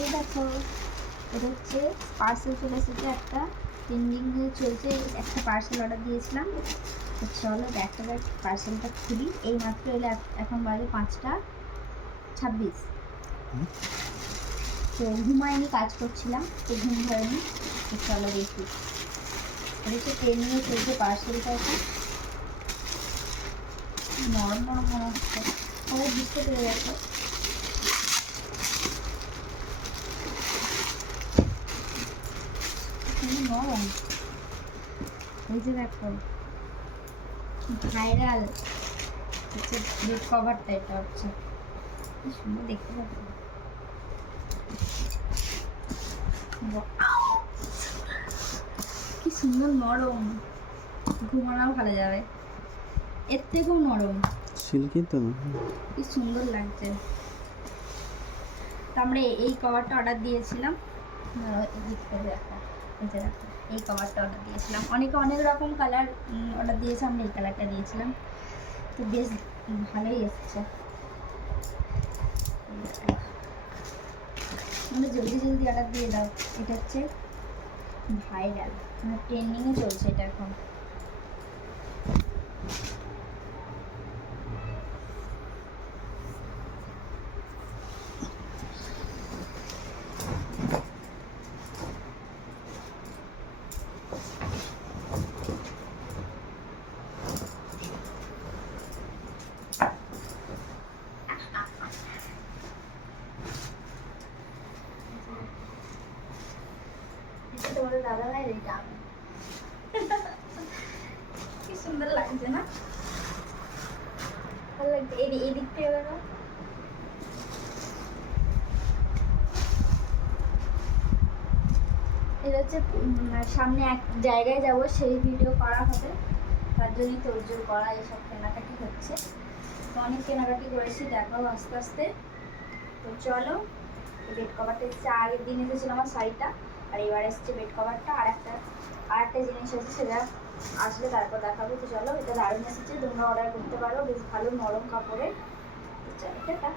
এই দেখো, এটা হচ্ছে পার্সেল চলে এসেছে, একটা পেন্ডিং চলছে, একটা পার্সেল অর্ডার দিয়েছিলাম। তো চলো ব্যাগটা পার্সেলটা খুলি। এই মাত্র এলে, এখন বাজে 5টা 26। তো ঘুমায়নি, কাজ করছিলাম, তো ঘুম ধরেনি। তো চলো দেখি। এটা হচ্ছে পেন্ডিংয়ে চলছে পার্সেলটা, এখন নরম নরম মনে হচ্ছে, সবাই বুঝতে পেরে গেছে। নরম, এই যে দেখো, ভাইরাল হচ্ছে বেড কভারটা। এটা হচ্ছে কি সুন্দর দেখতে পাচ্ছ, কি সুন্দর নরম, ঘুমানো ভালো যাবে। এর থেকেও নরম, সিল্কি তো না, কি সুন্দর লাগছে। তো আমরা এই কভারটা অর্ডার দিয়েছিলাম। এই যে দেখো, এই কভারটা অর্ডার দিয়েছিলাম। অনেকে অনেক রকম কালার অর্ডার দিয়েছে, আমরা এই কালারটা দিয়েছিলাম। তো বেশ ভালোই এসছে। মানে জলদি জলদি অর্ডার দিয়ে দাও। এটা হচ্ছে ভাইরাল, মানে ট্রেন্ডিংয়ে চলছে এটা এখন। তোমাদের দাদা ভাই এটা কি সুন্দর লাগছে না? ভালো লাগছে। এই দিক থেকে দেখো, এটা হচ্ছে সামনে এক জায়গায় যাব, সেই ভিডিও করা হবে, তার জন্যই তোড়জোড় করা, এসব কেনাকাটি হচ্ছে। তো অনেক কেনাকাটি করেছি, দেখাও আস্তে আস্তে। তো চলো, বেড কভারটা এসেছে, আগের দিন এসেছিল আমার শাড়িটা, আর এবার এসছে বেড কভারটা। আর একটা জিনিস আছে, সেটা আসলে তারপর দেখাবো। তো চলো, এটা দারুণ এসেছে, তোমরা অর্ডার করতে পারো, বেশ ভালো নরম কাপড়ের। তো চলো, টাটা।